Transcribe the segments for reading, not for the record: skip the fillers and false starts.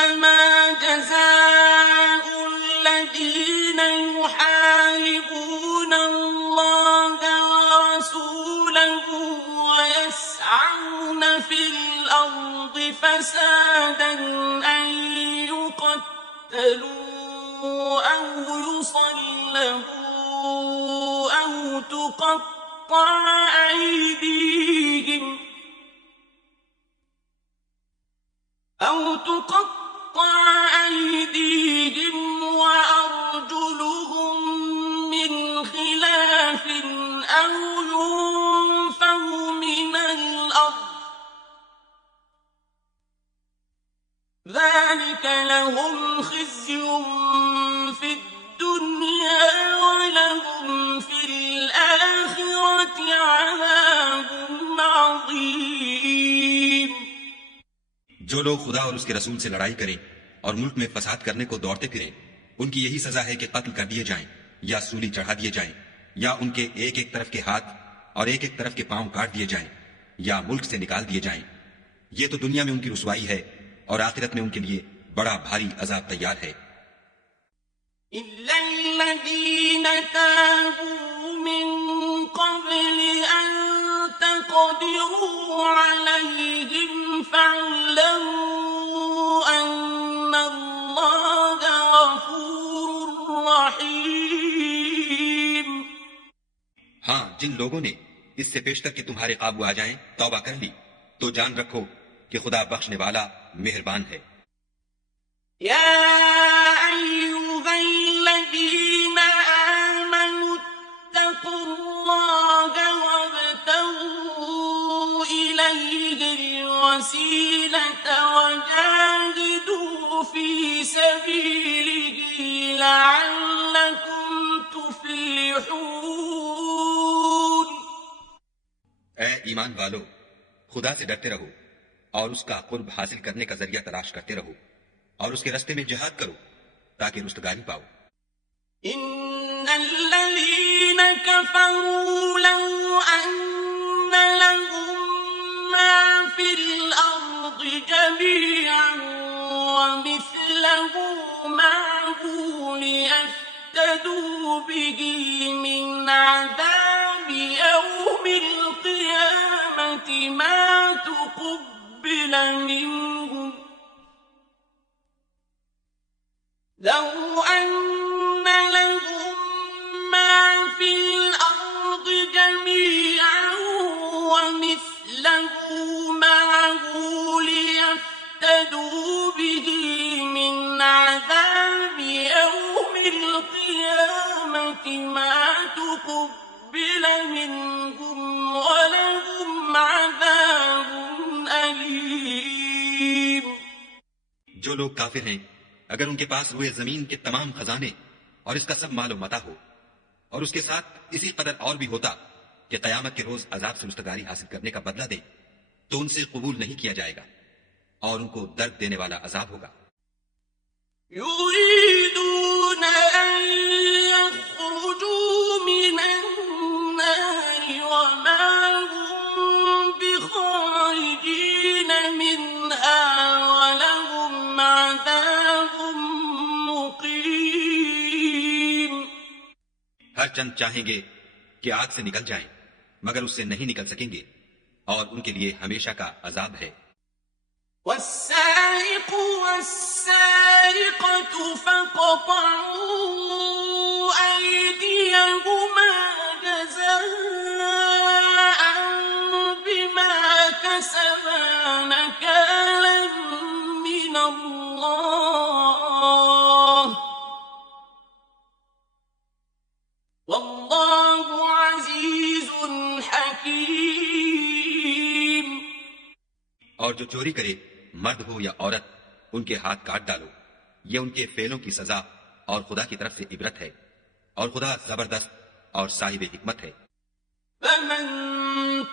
إنما جزاء الذين يحاربون الله ورسوله ويسعون في الأرض فسادا أن يقتلوا أو يصلبوا أو تقطع أيديهم وأرجلهم من خلاف أو ينفوا من الأرض ذلك لهم خزي في الدنيا ولهم في الآخرة عذاب عظيم۔ جو لوگ خدا اور اس کے رسول سے لڑائی کریں اور ملک میں فساد کرنے کو دوڑتے پھریں، ان کی یہی سزا ہے کہ قتل کر دیے جائیں یا سولی چڑھا دیے جائیں، یا ان کے ایک ایک طرف کے ہاتھ اور ایک ایک طرف کے پاؤں کاٹ دیے جائیں، یا ملک سے نکال دیے جائیں۔ یہ تو دنیا میں ان کی رسوائی ہے، اور آخرت میں ان کے لیے بڑا بھاری عذاب تیار ہے۔ إِلَّا الَّذِينَ تَابُوا مِن قَبْلِ أَن تَقْدِرُوا عَلَيْهِمْ فَاعْلَمُوا أَنَّ اللَّهَ غَفُورٌ رَّحِيمٌ۔ ہاں، جن لوگوں نے اس سے پیشتر کہ تمہارے قابو آ جائیں توبہ کر لی، تو جان رکھو کہ خدا بخشنے والا مہربان ہے۔ يا أيها الذين آمنوا اتقوا الله وابتغوا إليه الوسيلة وجاهدوا في سبيله لعلكم تفلحون۔ اے ایمان والو، خدا سے ڈرتے رہو اور اس کا قرب حاصل کرنے کا ذریعہ تلاش کرتے رہو، اور اس کے رستے میں جہاد کرو تاکہ رستگاری پاؤ۔ إن الذين كفروا لو أن لهم ما في الأرض جميعا ومثله معه ليفتدوا به من عذاب يوم القيامة ما تقبل منهم لو أن لهم ما في الأرض جميعا ومثله معه ليفتدوا به من عذاب يوم القيامة ما تقبل منهم ولهم عذاب أليم۔ جو لوگ کافر ہیں، اگر ان کے پاس روئے زمین کے تمام خزانے اور اس کا سب مال و متاع ہو، اور اس کے ساتھ اسی قدر اور بھی ہوتا کہ قیامت کے روز عذاب سے رستگاری حاصل کرنے کا بدلہ دیں، تو ان سے قبول نہیں کیا جائے گا، اور ان کو درد دینے والا عذاب ہوگا۔ يريدون أن يخرجوا من النار وما هم بخارجين منها ولهم عذاب مقيم۔ ہر چند چاہیں گے کہ آگ سے نکل جائیں، مگر اس سے نہیں نکل سکیں گے، اور ان کے لیے ہمیشہ کا عذاب ہے۔ والسارق والسارقة فاقطعوا أيديهما جزاء بما كسبا نكالا من الله والله عزيز حكيم۔ اور جو چوری کرے، مرد ہو یا عورت، ان کے ہاتھ کاٹ ڈالو، یہ ان کے فعلوں کی سزا اور خدا کی طرف سے عبرت ہے، اور خدا زبردست اور صاحب حکمت ہے۔ فمن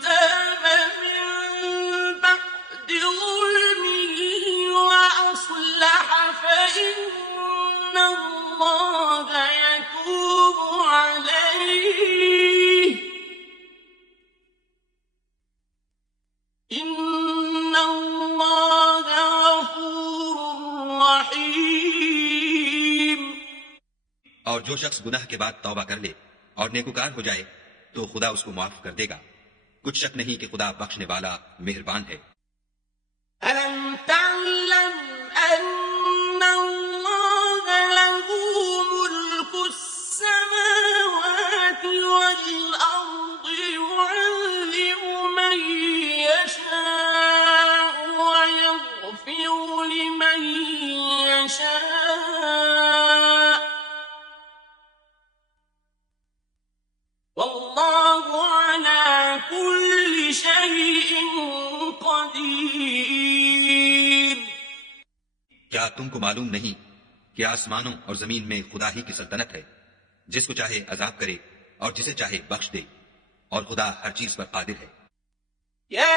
تاب من بعد ظلمه وأصلح فإن الله يتوب عليه إن الله غفور اور جو شخص گناہ کے بعد توبہ کر لے اور نیکوکار ہو جائے تو خدا اس کو معاف کر دے گا. کچھ شک نہیں کہ خدا بخشنے والا مہربان ہے. أَلَمْ تَعْلَمْ أَنَّ اللَّهَ لَهُ مُلْكُ السَّمَاوَاتِ وَالْأَرْضِ يُعَذِّبُ مَن يَشَاءُ وَيَغْفِرُ لِمَن يَشَاءُ وَاللَّهُ عَلَى كُلِّ شَيْءٍ قدیر. کیا تم کو معلوم نہیں کہ آسمانوں اور زمین میں خدا ہی کی سلطنت ہے، جس کو چاہے عذاب کرے اور جسے چاہے بخش دے، اور خدا ہر چیز پر قادر ہے. یا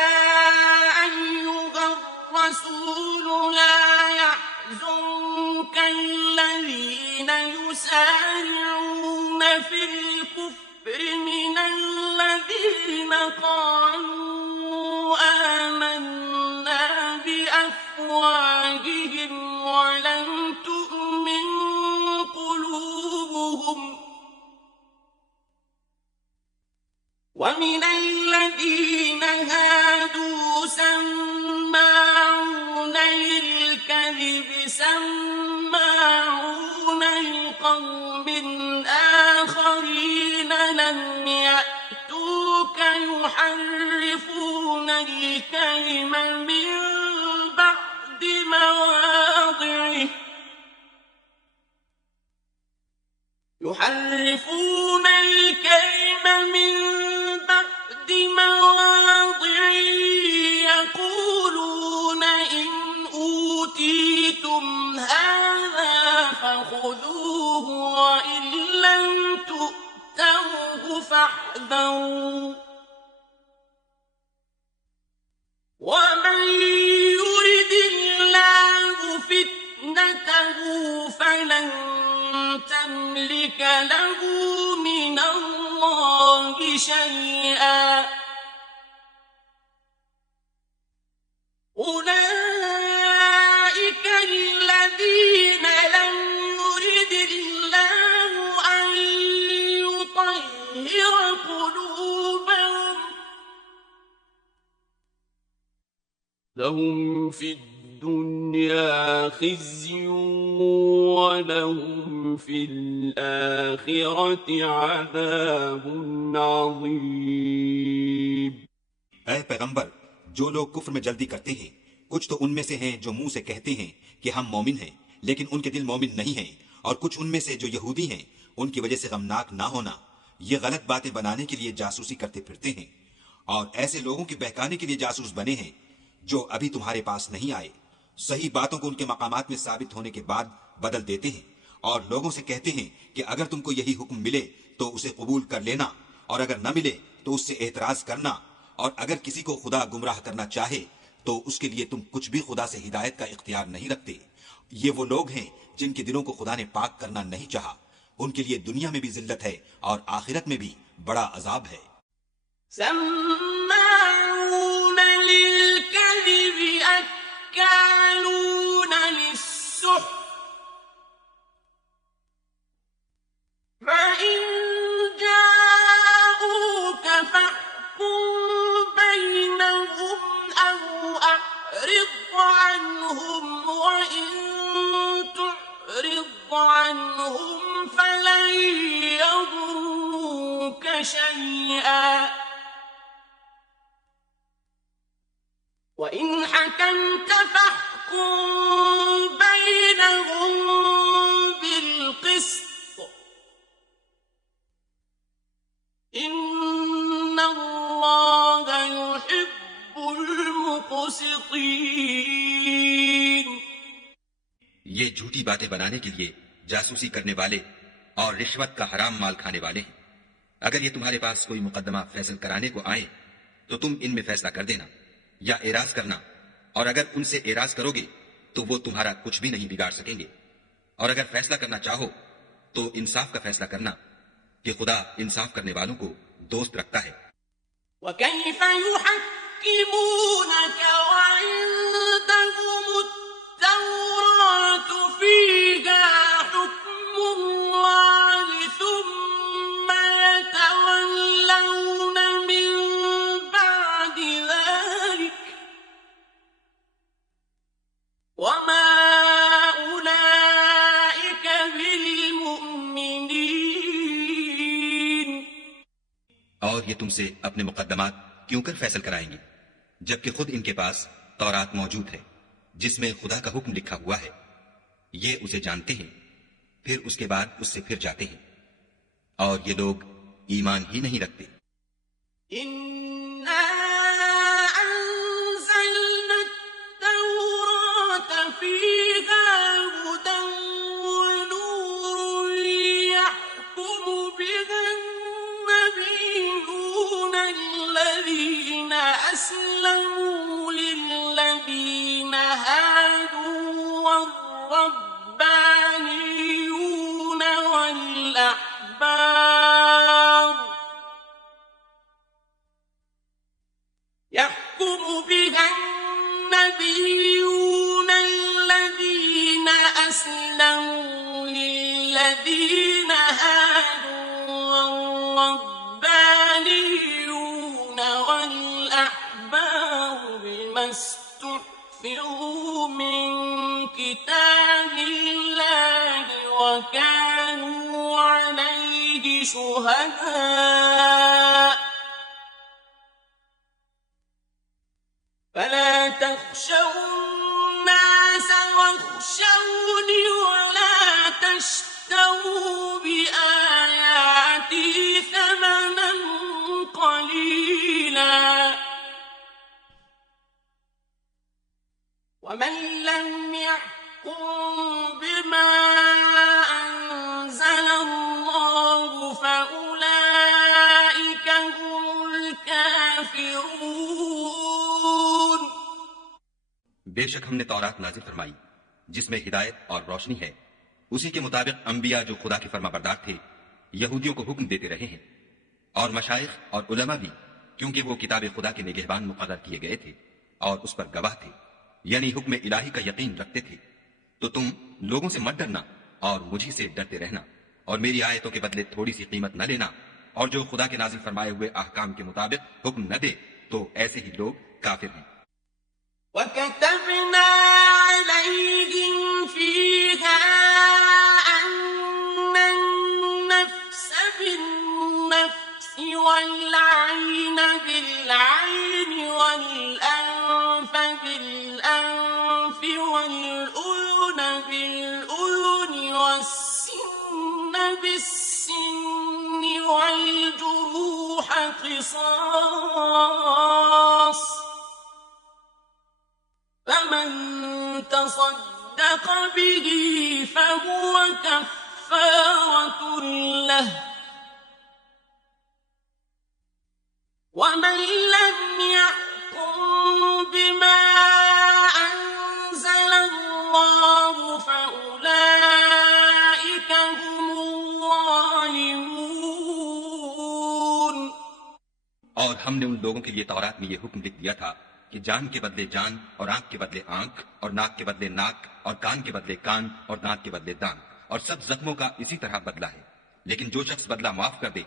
ایھا الرسول لا يحزنك الذین یسارعون فی الكفر من الذین قالوا آمنا بأفواههم ولم تؤمن قلوبهم ومن الذين هادوا سماعون للكذب سماعون لقوم آخرين لم يأتوك يحرفون الكلم من بعد مواضعه يحرفون الكلم من بعد مواضعه يقولون إن أوتيتم هذا فخذوه وإن لم تؤتوه فاحذروا ومن يرد الله فتنته فلن تملك له من الله شيئا أولئك الذين لم يرد الله أن يطهر قلوبهم لهم في الدنيا خزي ولهم في الآخرة عذاب عظيم. اے پیغمبر، جو لوگ کفر میں جلدی کرتے ہیں کچھ تو ان میں سے ہیں جو منہ سے کہتے ہیں کہ ہم مومن ہیں لیکن ان کے دل مومن نہیں ہیں، اور کچھ ان میں سے جو یہودی ہیں ان کی وجہ سے غمناک نہ ہونا یہ غلط باتیں بنانے کے لیے جاسوسی کرتے پھرتے ہیں، اور ایسے لوگوں کے بہکانے کے لیے جاسوس بنے ہیں جو ابھی تمہارے پاس نہیں آئے. صحیح باتوں کو ان کے مقامات میں ثابت ہونے کے بعد بدل دیتے ہیں، اور لوگوں سے کہتے ہیں کہ اگر تم کو یہی حکم ملے تو اسے قبول کر لینا، اور اگر نہ ملے تو اس سے اعتراض کرنا، اور اگر کسی کو خدا گمراہ کرنا چاہے تو اس کے لیے تم کچھ بھی خدا سے ہدایت کا اختیار نہیں رکھتے. یہ وہ لوگ ہیں جن کے دلوں کو خدا نے پاک کرنا نہیں چاہا، ان کے لیے دنیا میں بھی ذلت ہے اور آخرت میں بھی بڑا عذاب ہے. سماعون للكذب أكالون للسحت فإن جاءوك فاحكم بينهم أو أعرض عنهم وإن تعرض عنهم فلن يضروك شيئا وإن حكمت فاحكم بينهم بالقسط إن الله يحب المقسطين. یہ جھوٹی باتیں بنانے کے لیے جاسوسی کرنے والے اور رشوت کا حرام مال کھانے والے ہیں. اگر یہ تمہارے پاس کوئی مقدمہ فیصل کرانے کو آئے تو تم ان میں فیصلہ کر دینا یا اعراض کرنا، اور اگر ان سے اعراض کرو گے تو وہ تمہارا کچھ بھی نہیں بگاڑ سکیں گے، اور اگر فیصلہ کرنا چاہو تو انصاف کا فیصلہ کرنا کہ خدا انصاف کرنے والوں کو دوست رکھتا ہے. وَكَيْفَ يُحَكِّمُونَكَ وَعِندَهُمُ التَّوْرَاةُ فِيهَا حُكْمُ اللَّهِ یہ تم سے اپنے مقدمات کیوں کر فیصل کرائیں گے جبکہ خود ان کے پاس تورات موجود ہے جس میں خدا کا حکم لکھا ہوا ہے. یہ اسے جانتے ہیں، پھر اس کے بعد اس سے پھر جاتے ہیں، اور یہ لوگ ایمان ہی نہیں رکھتے. إنا أنزلنا التوراة فيها هدى ونور يحكم بها النبيون الذين أسلموا للذين هادوا والربانيون والأحبار يحكم بها النبيون الذين أسلموا للذين هادوا والربانيون والأحبار بما استحفظوا من كتاب الله وكانوا عليه شهداء فلا تخشوا الناس واخشوني ولا تشتروا بآياتي ثمنا قليلا ومن لم يحكم بما أنزل الله فأولئك هم الكافرون. بے شک ہم نے تورات نازل فرمائی جس میں ہدایت اور روشنی ہے. اسی کے مطابق انبیاء جو خدا کے فرما بردار تھے یہودیوں کو حکم دیتے رہے ہیں، اور مشائخ اور علماء بھی، کیونکہ وہ کتاب خدا کے نگہبان مقرر کیے گئے تھے اور اس پر گواہ تھے، یعنی حکم الہی کا یقین رکھتے تھے. تو تم لوگوں سے مت ڈرنا اور مجھے سے ڈرتے رہنا، اور میری آیتوں کے بدلے تھوڑی سی قیمت نہ لینا، اور جو خدا کے نازل فرمائے ہوئے احکام کے مطابق حکم نہ دے تو ایسے ہی لوگ کافر ہیں. وكتبنا عليهم فيها أن النفس بالنفس والعين بالعين والأنف بالأنف والأذن بالأذن والسن بالسن والجروح قصاص فمن تصدق به فهو كفارة له ومن لم يحكم بما أنزل الله فأولئك هم الظالمون. اور ہم نے ان لوگوں کے لیے تورات میں یہ حکم لکھ دیا تھا کہ جان کے بدلے جان، اور آنکھ کے بدلے آنکھ، اور ناک کے بدلے ناک، اور کان کے بدلے کان، اور دانت کے بدلے دانت، اور سب زخموں کا اسی طرح بدلہ ہے. لیکن جو شخص بدلہ معاف کر دے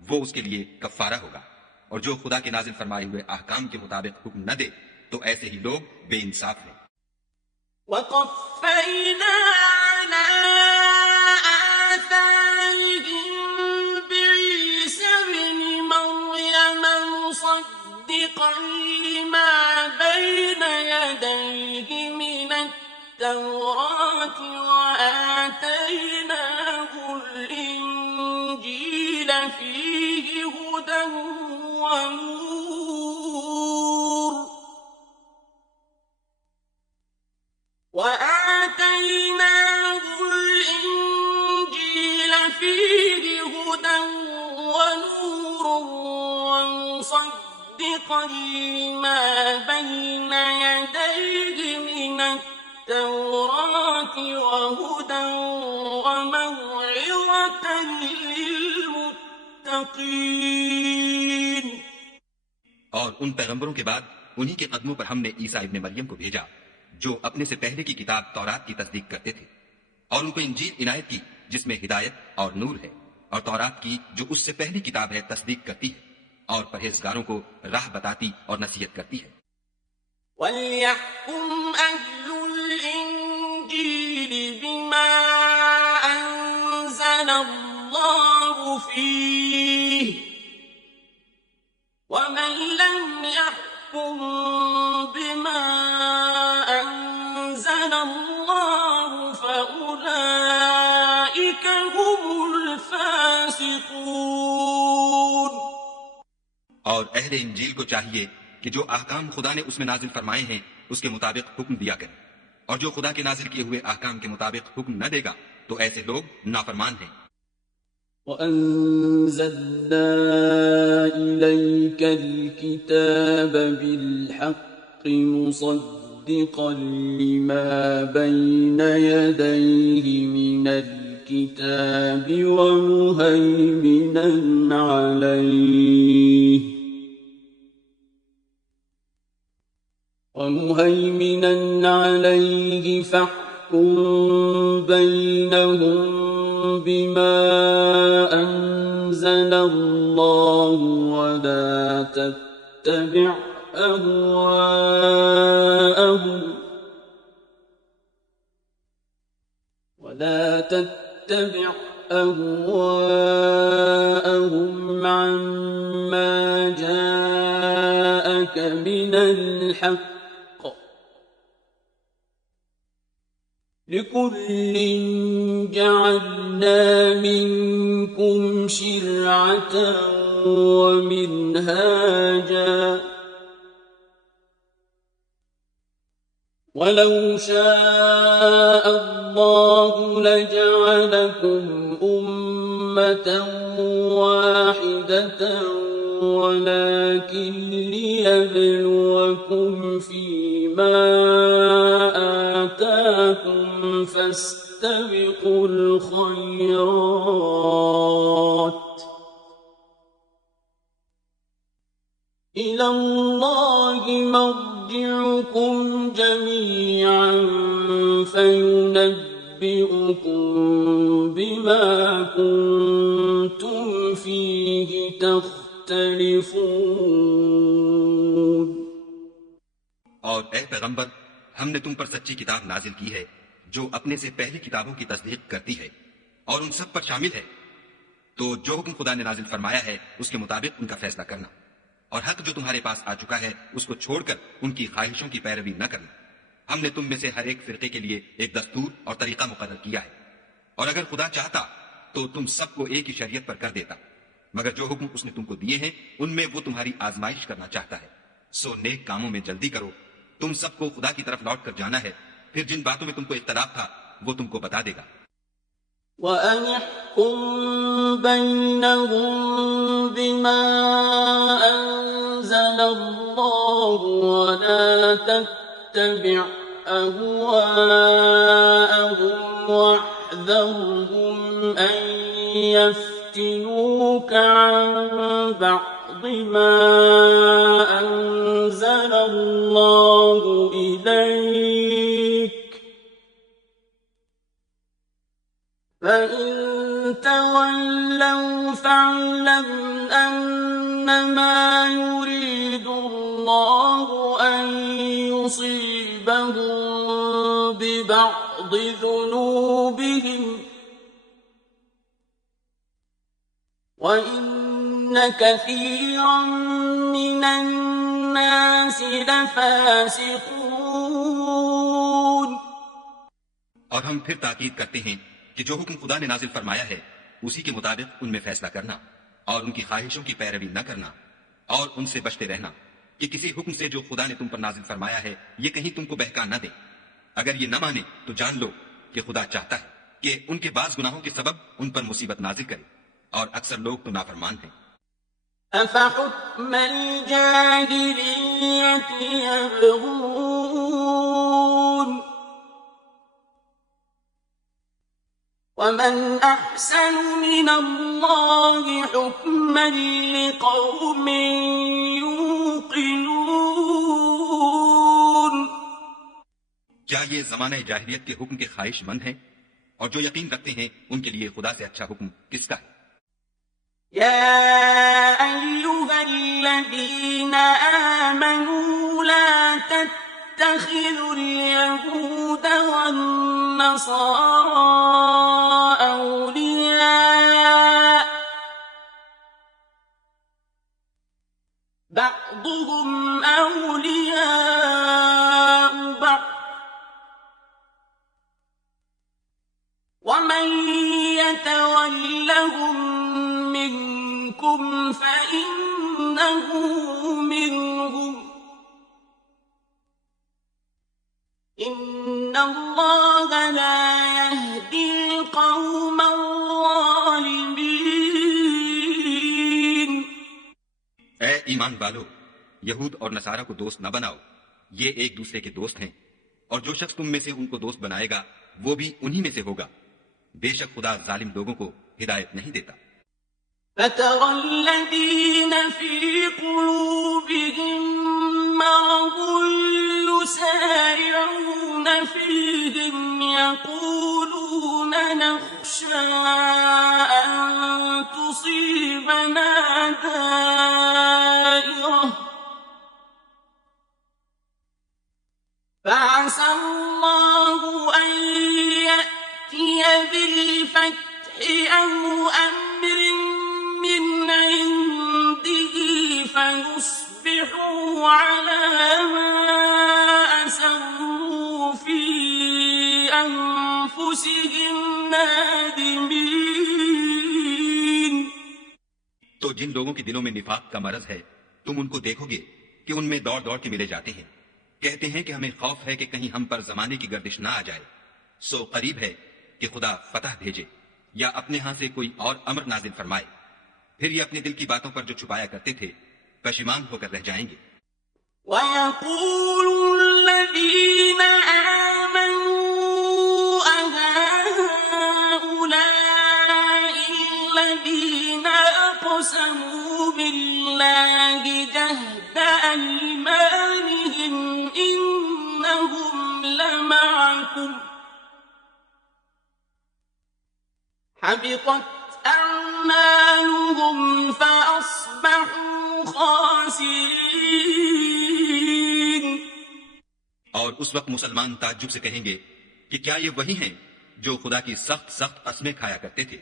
وہ اس کے لیے کفارہ ہوگا، اور جو خدا کے نازل فرمائے ہوئے احکام کے مطابق حکم نہ دے تو ایسے ہی لوگ بے انصاف ہیں. وقفينا على آثارهم بعيسى ابن مريم مصدقا لما بين يديه من التوراة وآتيناه الإنجيل فيه هدى ونور وآتيناه الإنجيل فيه هدى ونور ومصدقا لما بين يديه من التوراة وهدى وموعظة للمتقين. اور ان پیغمبروں کے بعد انہی کے قدموں پر ہم نے عیسیٰ ابن مریم کو بھیجا جو اپنے سے پہلے کی کتاب تورات کی تصدیق کرتے تھے، اور ان کو انجیل عنایت کی جس میں ہدایت اور نور ہے، اور تورات کی جو اس سے پہلی کتاب ہے تصدیق کرتی ہے، اور پرہیزگاروں کو راہ بتاتی اور نصیحت کرتی ہے. وَلْيَحْكُمْ أَهْلُ الْإِنجِيلِ بِمَا أَنزَلَ اللَّهُ فِيهِ أنزل الله فأولئك هم الفاسقون. اور اہل انجیل کو چاہیے کہ جو احکام خدا نے اس میں نازل فرمائے ہیں اس کے مطابق حکم دیا کرے، اور جو خدا کے نازل کیے ہوئے احکام کے مطابق حکم نہ دے گا تو ایسے لوگ نافرمان ہیں. وَأَنزَلْنَا إِلَيْكَ الْكِتَابَ بِالْحَقِّ مُصَدِّقًا لِمَا بَيْنَ يَدَيْهِ مِنَ الْكِتَابِ وَمُهَيْمِنًا عَلَيْهِ فَاحْكُم بَيْنَهُم بِمَا أَنزَلَ اللَّهُ وَلَا تَتَّبِعْ أَهْوَاءَهُمْ عَمَّا جَاءَكَ مِنَ الْحَقِّ. لِكُلٍّ جَعَلْنَا مِنكُمْ شِرْعَةً وَمِنْهَاجًا وَلَوْ شَاءَ اللَّهُ لَجَعَلَكُمْ أُمَّةً وَاحِدَةً وَلَكِنْ لِيَبْلُوَكُمْ فِيمَا آتَاكُمْ فَاسْتَبِقُوا الْخَيْرَاتِ إِلَى اللَّهِ مَرْجِعُكُمْ جَمِيعًا فَيُنَبِّئُكُم بِمَا كُنتُمْ فِيهِ تَخْتَلِفُونَ. اور اے پیغمبر، ہم نے تم پر سچی کتاب نازل کی ہے جو اپنے سے پہلی کتابوں کی تصدیق کرتی ہے اور ان سب پر شامل ہے. تو جو حکم خدا نے نازل فرمایا ہے اس کے مطابق ان کا فیصلہ کرنا، اور حق جو تمہارے پاس آ چکا ہے اس کو چھوڑ کر ان کی خواہشوں کی پیروی نہ کرنا. ہم نے تم میں سے ہر ایک فرقے کے لیے ایک دستور اور طریقہ مقرر کیا ہے، اور اگر خدا چاہتا تو تم سب کو ایک ہی شریعت پر کر دیتا، مگر جو حکم اس نے تم کو دیے ہیں ان میں وہ تمہاری آزمائش کرنا چاہتا ہے. سو نیک کاموں میں جلدی کرو. تم سب کو خدا کی طرف لوٹ کر جانا ہے، پھر جن باتوں میں تم کو اختلاف تھا وہ تم کو بتا دے گا. وَأَنِ احْكُم بَيْنَهُم بِمَا أَنزَلَ اللَّهُ وَلَا تَتَّبِعْ أَهْوَاءَهُمْ وَاحْذَرْهُمْ أَن يَفْتِنُوكَ عَن بَعْضِ مَا أَنزَلَ اللَّهُ إِلَيْكَ، فَإِن تَوَلَّوْا فَاعْلَمْ أَنَّمَا يُرِيدُ اللَّهُ أَن يُصِيبَهُم بِبَعْضِ ذُنُوبِهِمْ وَإِنَّ كَثِيرًا مِّنَ النَّاسِ لَفَاسِقُونَ. اور ہم پھر تاکید کرتے ہیں کہ جو حکم خدا نے نازل فرمایا ہے اسی کے مطابق ان میں فیصلہ کرنا، اور ان کی خواہشوں کی پیروی نہ کرنا، اور ان سے بچتے رہنا کہ کسی حکم سے جو خدا نے تم پر نازل فرمایا ہے یہ کہیں تم کو بہکا نہ دے. اگر یہ نہ مانے تو جان لو کہ خدا چاہتا ہے کہ ان کے بعض گناہوں کے سبب ان پر مصیبت نازل کرے، اور اکثر لوگ تو نافرمان ہیں. أَفَحُكْمَ الْجَاهِلِيَّةِ يَبْغُونَ وَمَنْ أَحْسَنُ مِنَ اللَّهِ حُكْمًا لِقَوْمٍ يُوقِنُونَ. کیا یہ زمانہ جاہلیت کے حکم کے خواہش مند ہیں؟ اور جو یقین رکھتے ہیں ان کے لیے خدا سے اچھا حکم کس کا ہے؟ يَا أَيُّهَا الَّذِينَ آمَنُوا لَا تَتَّخِذُوا الْيَهُودَ وَالنَّصَارَىٰ أَوْلِيَاءَ بَعْضُهُمْ أَوْلِيَاءُ بَعْضٍ ومن يتولهم منكم فإنه منهم إن الله لا يهدي القوم الظالمين. اے ایمان والو، یہود اور نصارہ کو دوست نہ بناؤ، یہ ایک دوسرے کے دوست ہیں، اور جو شخص تم میں سے ان کو دوست بنائے گا وہ بھی انہی میں سے ہوگا. بے شک خدا ظالم لوگوں کو ہدایت نہیں دیتا. فَتَرَى الَّذِينَ فِي قُلُوبِهِم مَّرَضٌ يُسَارِعُونَ فِيهِمْ يَقُولُونَ نَخْشَىٰ أَن تُصِيبَنَا دَائِرَةٌ فَعَسَى اللَّهُ أَن يَأْتِيَ بِالْفَتْحِ أَوْ أَمْرٍ مِّنْ عِندِهِ فَيُصْبِحُوا عَلَىٰ مَا أَسَرُّوا فِي أَنفُسِهِمْ نَادِمِينَ. تو جن لوگوں کے دلوں میں نفاق کا مرض ہے تم ان کو دیکھو گے کہ ان میں دوڑ دوڑ کے ملے جاتے ہیں، کہتے ہیں کہ ہمیں خوف ہے کہ کہیں ہم پر زمانے کی گردش نہ آ جائے. سو قریب ہے کہ خدا فتح بھیجے یا اپنے ہاں سے کوئی اور امر نازل فرمائے، پھر یہ اپنے دل کی باتوں پر جو چھپایا کرتے تھے پشیمان ہو کر رہ جائیں گے. وَيَقُولُ الَّذِينَ آمَنُوا أَهَٰؤُلَاءِ الَّذِينَ أَقْسَمُوا بِاللَّهِ جَهْدَ أَيْمَانِهِمْ إِنَّهُمْ لَمَعَكُمْ حَبِطَتْ أَعْمَالُهُمْ فَأَصْبَحُوا خَاسِرِينَ. اور اس وقت مسلمان تعجب سے کہیں گے کہ کیا یہ وہی ہیں جو خدا کی سخت سخت قسمیں کھایا کرتے تھے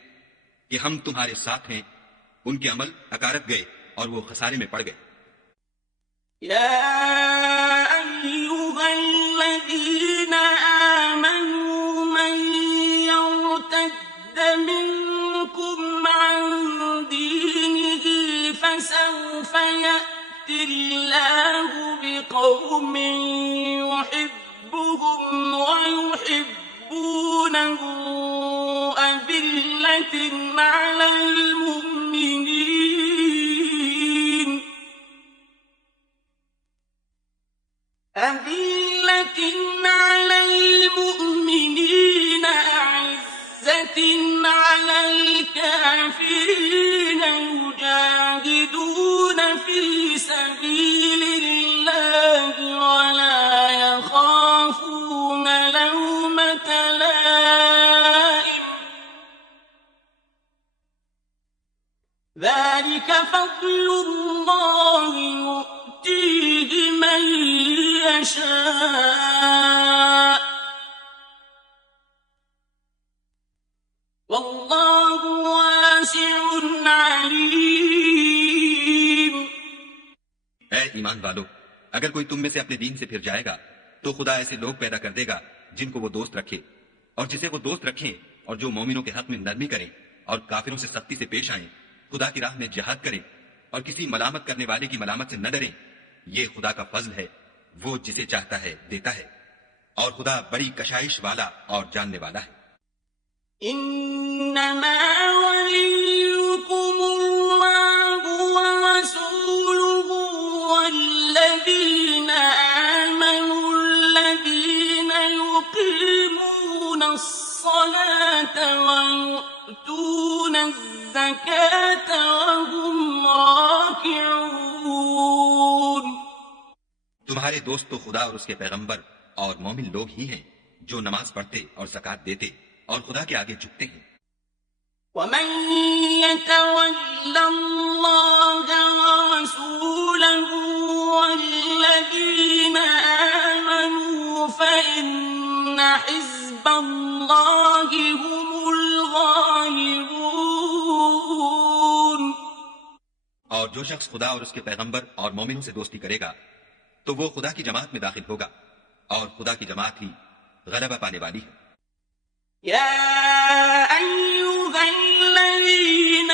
کہ ہم تمہارے ساتھ ہیں؟ ان کے عمل اکارت گئے اور وہ خسارے میں پڑ گئے. يا أيها الذين آمنوا من يرتد منكم عن دينه فسوف يأتي الله بقوم يحبهم ويحبونه أذلة على المؤمنين أعزة على الكافرين يجاهدون في سبيل الله ولا يخافون لومة لائم ذلك فضل الله يؤتيه من يشاء والله واسع عليم. اے ایمان والو، اگر کوئی تم میں سے اپنے دین سے پھر جائے گا تو خدا ایسے لوگ پیدا کر دے گا جن کو وہ دوست رکھے، اور جسے وہ دوست رکھیں اور جو مومنوں کے حق میں نرمی کریں اور کافروں سے سختی سے پیش آئیں، خدا کی راہ میں جہاد کریں اور کسی ملامت کرنے والے کی ملامت سے نہ ڈریں. یہ خدا کا فضل ہے، وہ جسے چاہتا ہے دیتا ہے، اور خدا بڑی کشائش والا اور جاننے والا ہے. انما وليكم الله ورسوله والذين آمنوا الذين يقيمون الصلاة ويؤتون الزكاة وهم راكعون. تمہارے دوست تو خدا اور اس کے پیغمبر اور مومن لوگ ہی ہیں جو نماز پڑھتے اور زکوٰۃ دیتے اور خدا کے آگے جھکتے ہیں. وَمَن يَتَوَلَّ اللَّهَ وَرَسُولَهُ وَالَّذِينَ آمَنُوا فَإِنَّ حِزْبَ اللَّهِ هُمُ الْغَالِبُونَ. اور جو شخص خدا اور اس کے پیغمبر اور مومنوں سے دوستی کرے گا تو وہ خدا کی جماعت میں داخل ہوگا، اور خدا کی جماعت ہی غلبہ پانے والی ہے. يا أيها الذين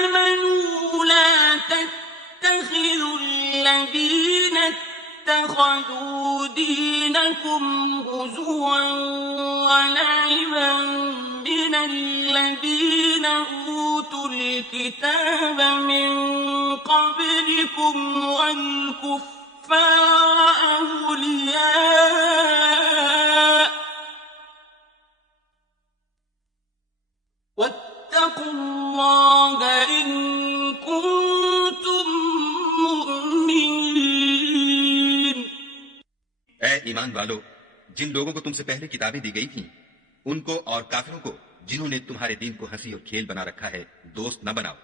آمنوا لا تتخذوا الذين اتخذوا دينكم هزوا ولعبا من الذين أوتوا الكتاب من قبلكم والكفار أولياء واتقوا الله إن كنتم مؤمنين. اے ایمان والو، جن لوگوں کو تم سے پہلے کتابیں دی گئی تھیں ان کو اور کافروں کو جنہوں نے تمہارے دین کو ہنسی اور کھیل بنا رکھا ہے دوست نہ بناؤ،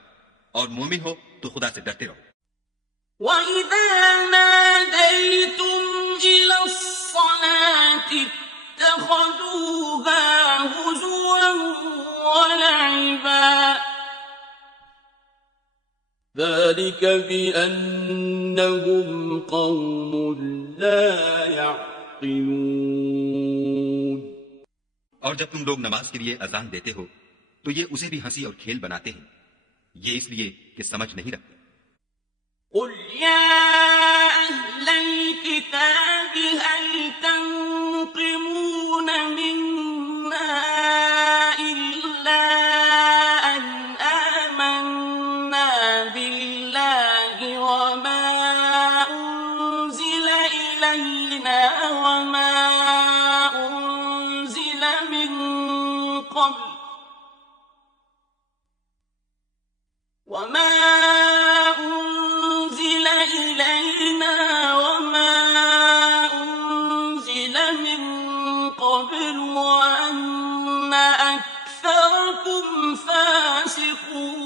اور مومن ہو تو خدا سے ڈرتے رہو. وَإِذَا نَادَيْتُمْ إِلَى الصَّلَاةِ اتَّخَذُوهَا هُزُوًا وَلَعِبًا ذَلِكَ بِأَنَّهُمْ قَوْمٌ لَا يَعْقِلُونَ. اور جب تم لوگ نماز کے لیے اذان دیتے ہو تو یہ اسے بھی ہنسی اور کھیل بناتے ہیں، یہ اس لیے کہ سمجھ نہیں رکھتے. قل يا أهل الكتاب هل تنقمون منا إلا أن آمنا بالله وما أنزل إلينا وما أنزل من قبل وما أنزل إلينا وما أنزل من قبل وأن أكثركم فاسقون.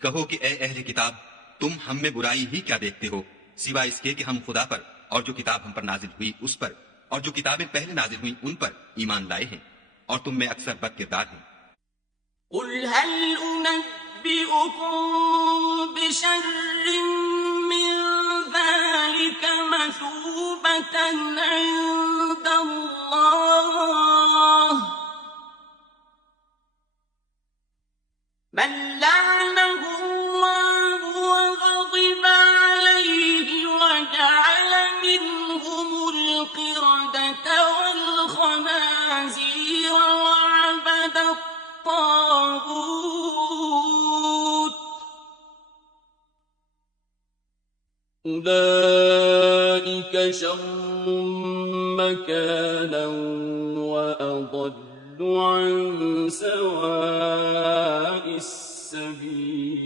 کہو کہ اے اہل کتاب، تم ہم میں برائی ہی کیا دیکھتے ہو سوائے اس کے کہ ہم خدا پر اور جو کتاب ہم پر نازل ہوئی اس پر اور جو کتابیں پہلے نازل ہوئی ان پر ایمان لائے ہیں، اور تم میں اکثر بد کردار ہیں. قل هل أنبئكم بشر من ذلك مثوبة عند الله من لعنه الله وغضب عليه وجعل منهم القردة والخنازير وعبد الطاغوت أولئك شر مكانا وأضل عن سواء السبيل.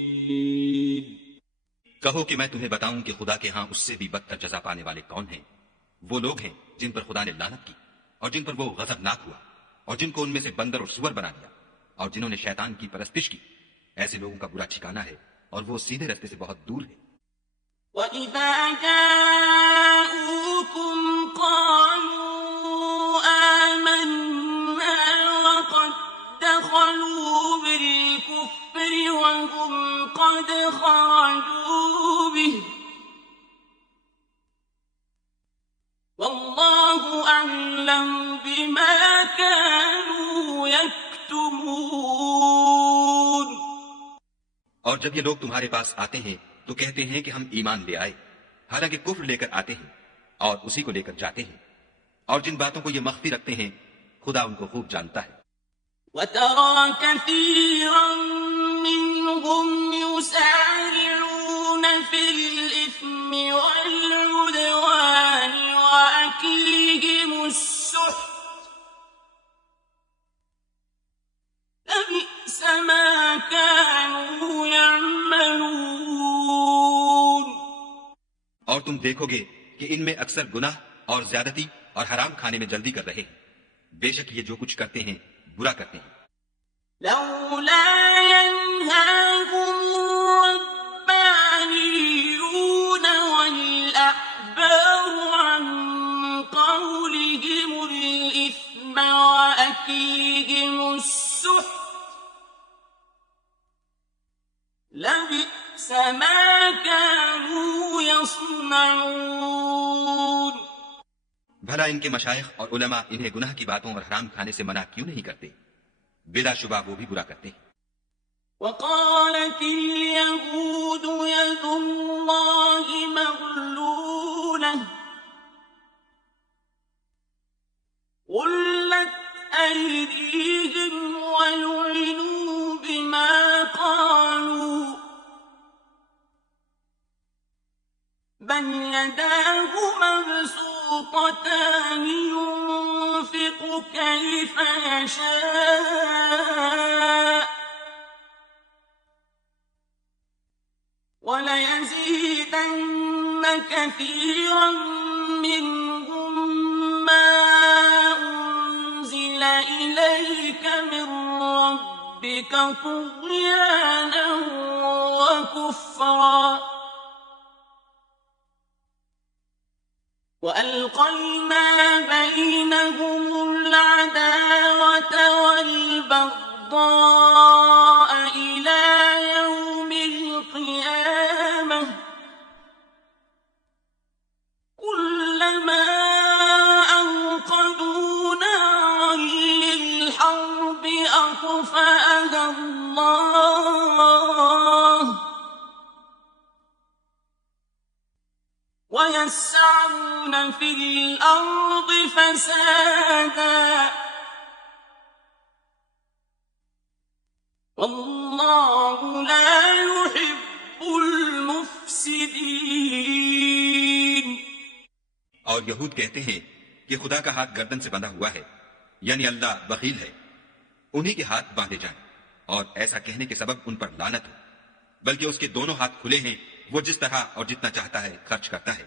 کہو کہ میں تمہیں بتاؤں کہ خدا کے ہاں اس سے بھی بدتر جزا پانے والے کون ہیں. وہ لوگ ہیں جن پر خدا نے لعنت کی اور جن پر وہ غضبناک ہوا اور جن کو ان میں سے بندر اور سور بنا دیا اور جنہوں نے شیطان کی پرستش کی. ایسے لوگوں کا برا ٹھکانہ ہے اور وہ سیدھے رستے سے بہت دور ہے. وَإِذَا جَاءُوكُمْ قَالُوا آمَنَّا وَقَدْ دَخَلُوا بِالْكُفْرِ وَهُمْ قَدْ خَرَجُوا بِهِ وَاللَّهُ أَعْلَمُ بِمَا كَانُوا يَكْتُمُونَ. اور جب یہ لوگ تمہارے پاس آتے ہیں تو کہتے ہیں کہ ہم ایمان لے آئے، حالانکہ کفر لے کر آتے ہیں اور اسی کو لے کر جاتے ہیں، اور جن باتوں کو یہ مخفی رکھتے ہیں خدا ان کو خوب جانتا ہے. وَتَرَى كَثِيرًا مِّنْهُمْ يُسَارِعُونَ فِي الْإِثْمِ وَالْعُدْوَانِ وَأَكْلِهِمُ السُّحْتَ لَبِئْسَ مَا كَانُوا يَعْمَلُونَ. اور تم دیکھو گے کہ ان میں اکثر گناہ اور زیادتی اور حرام کھانے میں جلدی کر رہے ہیں. بے شک یہ جو کچھ کرتے ہیں برا کرتے ہیں. لولا ينهاهم الربانيون والأحبار عن قولهم الإثم وأكلهم السحت لبئس ما كانوا يصنعون. بھلا ان کے مشائخ اور علماء انہیں گناہ کی باتوں اور حرام کھانے سے منع کیوں نہیں کرتے؟ بلا شبہ وہ بھی برا کرتے ہیں۔ وقالت اليهود يد الله مغلولة غلت أيديهم ولعنوا بما قالوا بل يداه مبسوطتان ينفق كيف يشاء وَلَيَزِيدَنَّ كَثِيرًا مِّنْهُم مَّا أُنزِلَ إِلَيْكَ مِن رَّبِّكَ طُغْيَانًا وَكُفْرًا وَأَلْقَيْنَا بَيْنَهُمُ الْعَدَاوَةَ وَالْبَغْضَاءَ إِلَىٰ يَوْمِ الْقِيَامَةِ كُلَّمَا أَوْقَدُوا نَارًا لِّلْحَرْبِ أَطْفَأَهَا اللَّهُ وَيَسْعَوْنَ فِي الْأَرْضِ فَسَادًا وَاللَّهُ لَا يُحِبُّ الْمُفْسِدِينَ۔ اور یہود کہتے ہیں کہ خدا کا ہاتھ گردن سے بندھا ہوا ہے، یعنی اللہ بخیل ہے، انہی کے ہاتھ باندھے جائیں، اور ایسا کہنے کے سبب ان پر لعنت ہو، بلکہ اس کے دونوں ہاتھ کھلے ہیں، وہ جس طرح اور جتنا چاہتا ہے خرچ کرتا ہے۔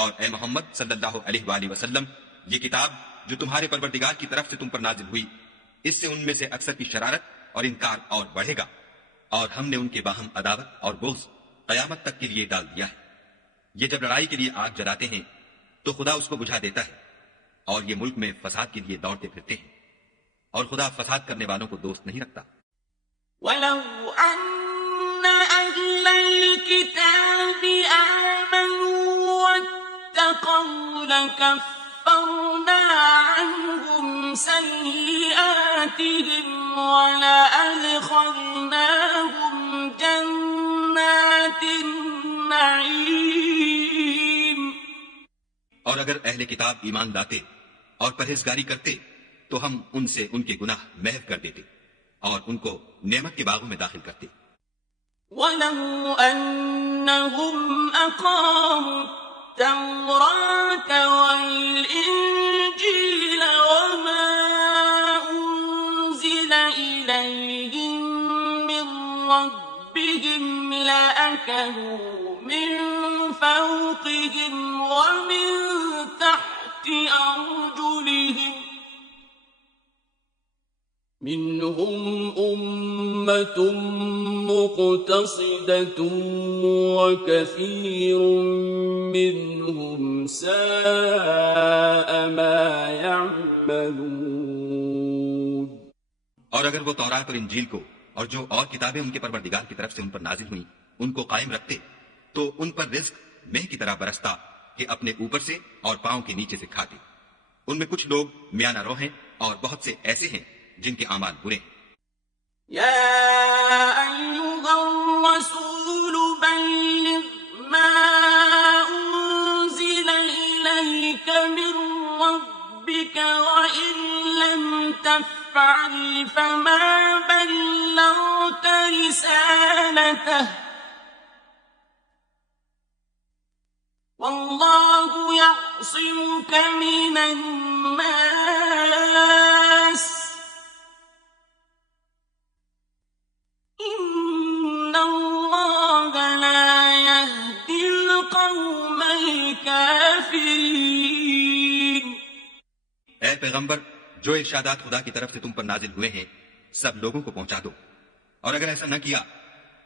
اور اے محمد صلی اللہ علیہ وآلہ وسلم، یہ کتاب جو تمہارے پروردگار کی طرف سے تم پر نازل ہوئی، اس سے ان میں سے اکثر کی شرارت اور انکار اور بڑھے گا، اور ہم نے ان کے باہم عداوت اور بغض قیامت تک کے لیے ڈال دیا ہے۔ یہ جب لڑائی کے لیے آگ جلاتے ہیں تو خدا اس کو بجھا دیتا ہے، اور یہ ملک میں فساد کے لیے دوڑتے پھرتے ہیں، اور خدا فساد کرنے والوں کو دوست نہیں رکھتا۔ وَلَوْ أَنَّ أَهْلَ الْكِتَابِ آمَنُوا وَاتَّقَوْا لَكَفَّرْنَا عَنْهُمْ سَيِّئَاتِهِمْ وَلَأَدْخَلْنَاهُمْ جَنَّاتِ النَّعِيمِ۔ اور اگر اہل کتاب ایمان لاتے اور پرہیزگاری کرتے تو ہم ان سے ان کے گناہ محو کر دیتے اور ان کو نعمت کے باغوں میں داخل کرتے۔ وَلَوْ أَنَّهُمْ أَقَامُوا التَّوْرَاةَ وَالْإِنجِيلَ وَمَا أُنزِلَ إِلَيْهِم مِّن رَّبِّهِمْ لَأَكَلُوا مِن فَوْقِهِمْ وَمِن تَحْتِ أَرْجُلِهِم مِّنْهُمْ أُمَّةٌ مُّقْتَصِدَةٌ وَكَثِيرٌ مِّنْهُمْ سَاءَ مَا يَعْمَلُونَ۔ اور اگر وہ تورات اور انجیل کو اور جو اور کتابیں ان کے پروردگار کی طرف سے ان پر نازل ہوئیں ان کو قائم رکھتے تو ان پر رزق مہ کی طرح برستا کہ اپنے اوپر سے اور پاؤں کے نیچے سے کھاتے۔ ان میں کچھ لوگ میانہ رو ہیں اور بہت سے ایسے ہیں جن کے اعمال برے ہیں۔ يا أيها الرسول بلغ ما أنزل إليك من ربك وإن لم تفعل فما بلغت رسالته والله يعصمك من الناس إن الله لا يهدي القوم الكافرين۔ اے پیغمبر، جو ارشادات خدا کی طرف سے تم پر نازل ہوئے ہیں سب لوگوں کو پہنچا دو، اور اگر ایسا نہ کیا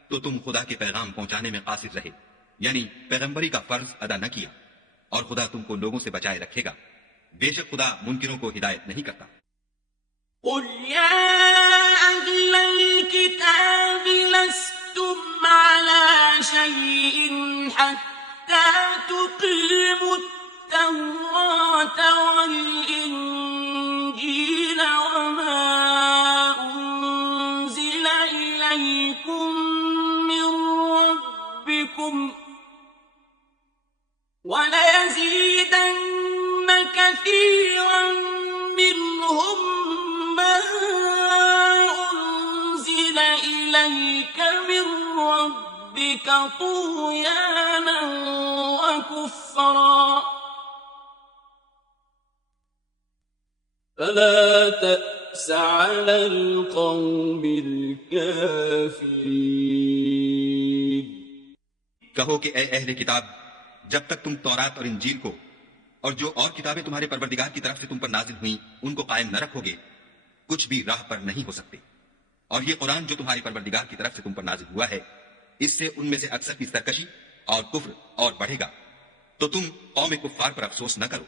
تو تم خدا کے پیغام پہنچانے میں قاصر رہے، یعنی پیغمبری کا فرض ادا نہ کیا، اور خدا تم کو لوگوں سے بچائے رکھے گا، بے شک خدا منکروں کو ہدایت نہیں کرتا۔ قل يا أهل الكتاب لستم على شيء حتى تقيموا التوراة والإنجيل وما أنزل إليكم من ربكم وَلَيَزِيدَنَّ كَثِيرًا مِّنْهُم مَّا أُنزِلَ إِلَيْكَ مِن رَّبِّكَ طُغْيَانًا وَكُفْرًا فَلَا تَأْسَ عَلَى الْقَوْمِ الْكَافِرِينَ۔ کہو کہ اے اہل کتاب، جب تک تم تورات اور انجیل کو اور جو اور کتابیں تمہارے پروردگار کی طرف سے تم پر نازل ہوئیں ان کو قائم نہ رکھو گے، کچھ بھی راہ پر نہیں ہو سکتے۔ اور یہ قرآن جو تمہارے پروردگار کی طرف سے تم پر نازل ہوا ہے، اس سے ان میں سے اکثر کی سرکشی اور کفر اور بڑھے گا، تو تم قوم کفار پر افسوس نہ کرو۔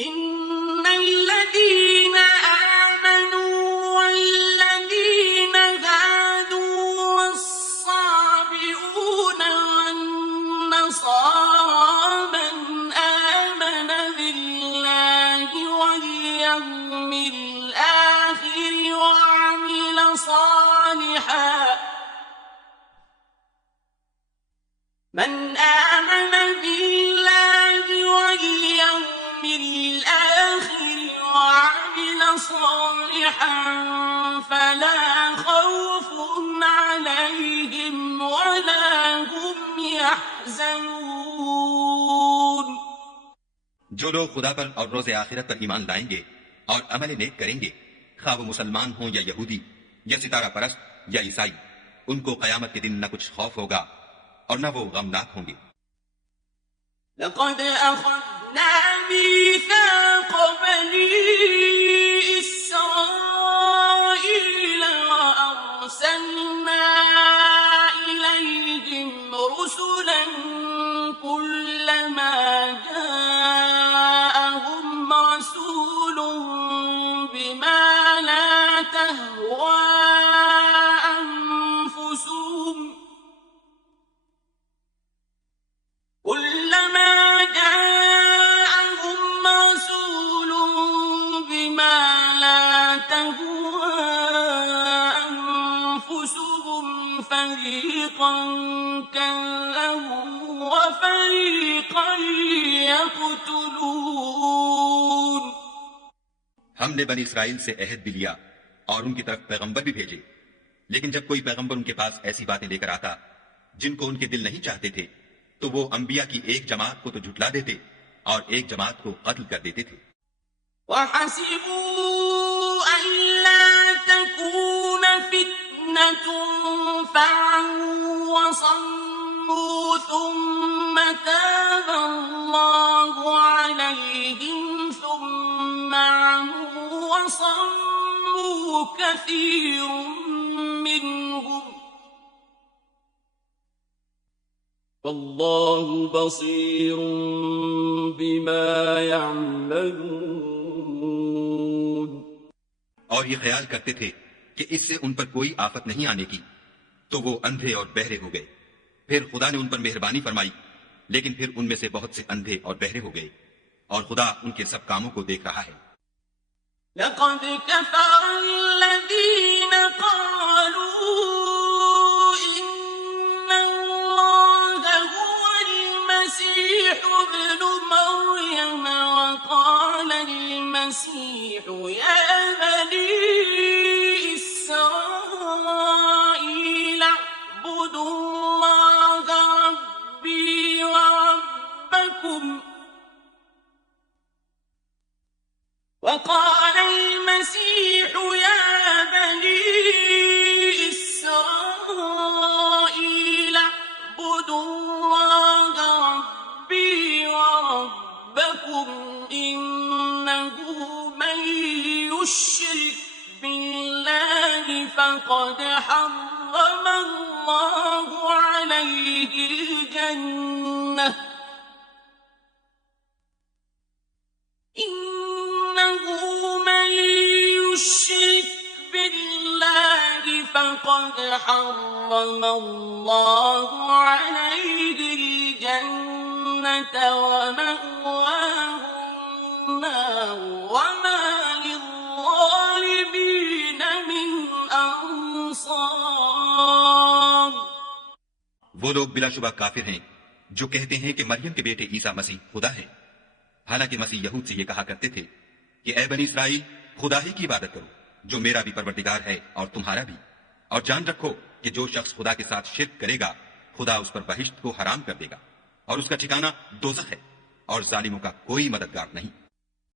إِنَّ الَّذِينَ آمَنُوا وَالَّذِينَ هَادُوا وَالصَّابِئُونَ وَالنَّصَارَىٰ مَنْ آمَنَ بِاللَّهِ وَالْيَوْمِ الْآخِرِ وَعَمِلَ صَالِحًا فلا خوف عليهم ولا هم يحزنون۔ جو لوگ خدا پر اور روز آخرت پر ایمان لائیں گے اور عمل نیک کریں گے، خواہ وہ مسلمان ہوں یا یہودی یا ستارہ پرست یا عیسائی، ان کو قیامت کے دن نہ کچھ خوف ہوگا اور نہ وہ غمناک ہوں گے۔ لقد أخذنا ميثاق بني إسرائيل وأرسلنا إليهم رسلا كلما جاءهم رسول بما لا تهوى أنفسهم كلما جاءهم رسول بما لا تهوى أنفسهم فريقا كذبوا وفريقا يقتلون۔ ہم نے بنی اسرائیل سے عہد بھی لیا اور ان کی طرف پیغمبر بھی بھیجے، لیکن جب کوئی پیغمبر ان کے پاس ایسی باتیں لے کر آتا جن کو ان کے دل نہیں چاہتے تھے، تو وہ انبیاء کی ایک جماعت کو تو جھٹلا دیتے اور ایک جماعت کو قتل کر دیتے تھے۔ وَحَسِبُوا أَلَّا تَكُونَ فِتْنَةٌ فَعَمُوا وَصَمُّوا ثُمَّ تَابَ اللَّهُ عَلَيْهِمْ ثُمَّ عَمُوا وَصَمُّوا كَثِيرٌ مِّنْهُمْ واللہ بصیر بما یعملون۔ اور یہ خیال کرتے تھے کہ اس سے ان پر کوئی آفت نہیں آنے کی، تو وہ اندھے اور بہرے ہو گئے۔ پھر خدا نے ان پر مہربانی فرمائی، لیکن پھر ان میں سے بہت سے اندھے اور بہرے ہو گئے، اور خدا ان کے سب کاموں کو دیکھ رہا ہے۔ لقد كفر الذين قالوا إن الله هو المسيح ابن مريم وقال المسيح يا بني إسرائيل اعبدوا الله ربي وربكم وقال المسيح يا بني إسرائيل اعبدوا الله ربي وربكم إنه من يشرك بالله فقد حرم الله عليه الجنة فقد حرم الله عليه الجنة ومأواه وما للظالمين من أنصار. وہ لوگ بلا شبہ کافر ہیں جو کہتے ہیں کہ مریم کے بیٹے عیسیٰ مسیح خدا ہے، حالانکہ مسیح یہود سے یہ کہا کرتے تھے کہ اے بنی اسرائیل، خدا ہی کی عبادت کرو جو میرا بھی پروردگار ہے اور تمہارا بھی، اور جان رکھو کہ جو شخص خدا کے ساتھ شرک کرے گا خدا اس پر بہشت کو حرام کر دے گا اور اس کا ٹھکانہ دوزخ ہے، اور ظالموں کا کوئی مددگار نہیں.